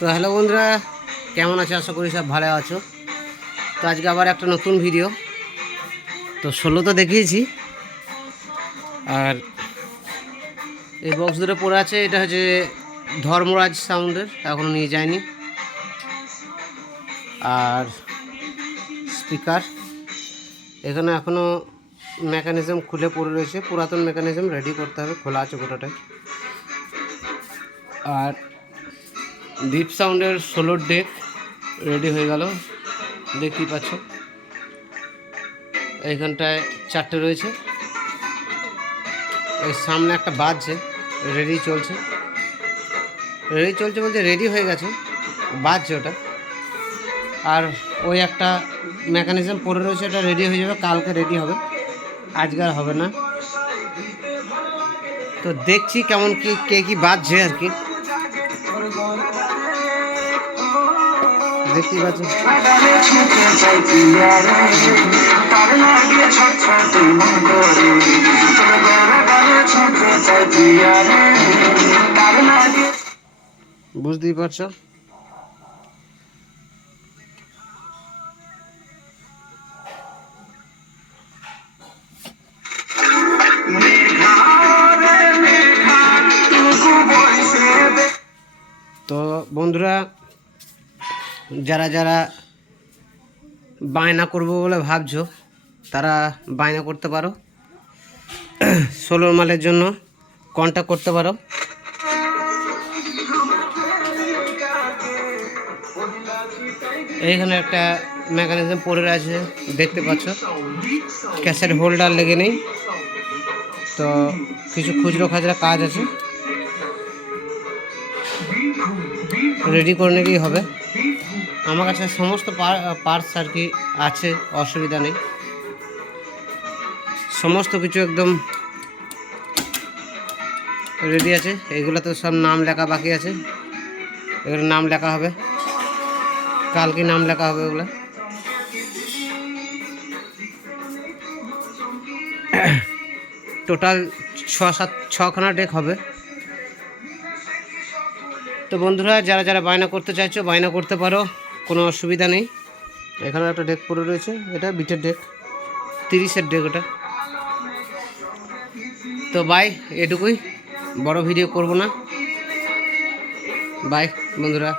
তো হ্যালো বন্ধুরা, কেমন আছো? আশা করি সব ভালো আছো। তো আজকে আবার একটা নতুন ভিডিও। তো 16 তো দেখিয়েছি, আর এই বক্স দুটো পড়ে আছে। এটা হচ্ছে ধর্মরাজ সাউন্ডের, এখনও নিয়ে যায়নি। আর স্পিকার এখানে এখনও মেকানিজম খুলে পড়ে রয়েছে, পুরাতন মেকানিজম রেডি করতে হবে, খোলা আছে গোটাটাই। আর ডিপ সাউন্ডের 16 ডেক রেডি হয়ে গেল, দেখতেই পাচ্ছ। এইখানটায় 4টে রয়েছে, এই সামনে একটা বাজছে, রেডি চলছে বলতে রেডি হয়ে গেছে, বাজছে ওটা। আর ওই একটা মেকানিজম পড়ে রয়েছে, এটা রেডি হয়ে যাবে, কালকে রেডি হবে, আজকে আর হবে না। তো দেখছি কেমন কি বাজছে আর কি, দেখতেই পাচ্ছি। বুঝতেই পারছো। তো বন্ধুরা, যারা যারা বায়না করবো বলে ভাবছো, তারা বায়না করতে পারো। 16 মালের জন্য কন্ট্যাক্ট করতে পারো। এইখানে একটা মেকানিজম পড়ে আছে, দেখতে পাচ্ছ, ক্যাসেট হোল্ডার লেগে নেই। তো কিছু খুচরো খাজরা কাজ আছে, রেডি করে নিলেই হবে। আমার কাছে সমস্ত পার্টস আর কি আছে, অসুবিধা নেই। সমস্ত কিছু একদম রেডি আছে। এগুলো তো সব নাম লেখা বাকি আছে, এগুলো নাম লেখা হবে, কালকে নাম লেখা হবে ওগুলো। টোটাল 6খানা ডেক হবে। তো বন্ধুরা, যারা যারা বায়না করতে চাইছো বায়না করতে পারো, কোনো অসুবিধা নেই। এখানে একটা ডেক পড়ে রয়েছে, এটা বিটের ডেক, 30-এর ডেক ওটা। তো বাই, এটুকুই, বড় ভিডিও করব না। বাই বন্ধুরা।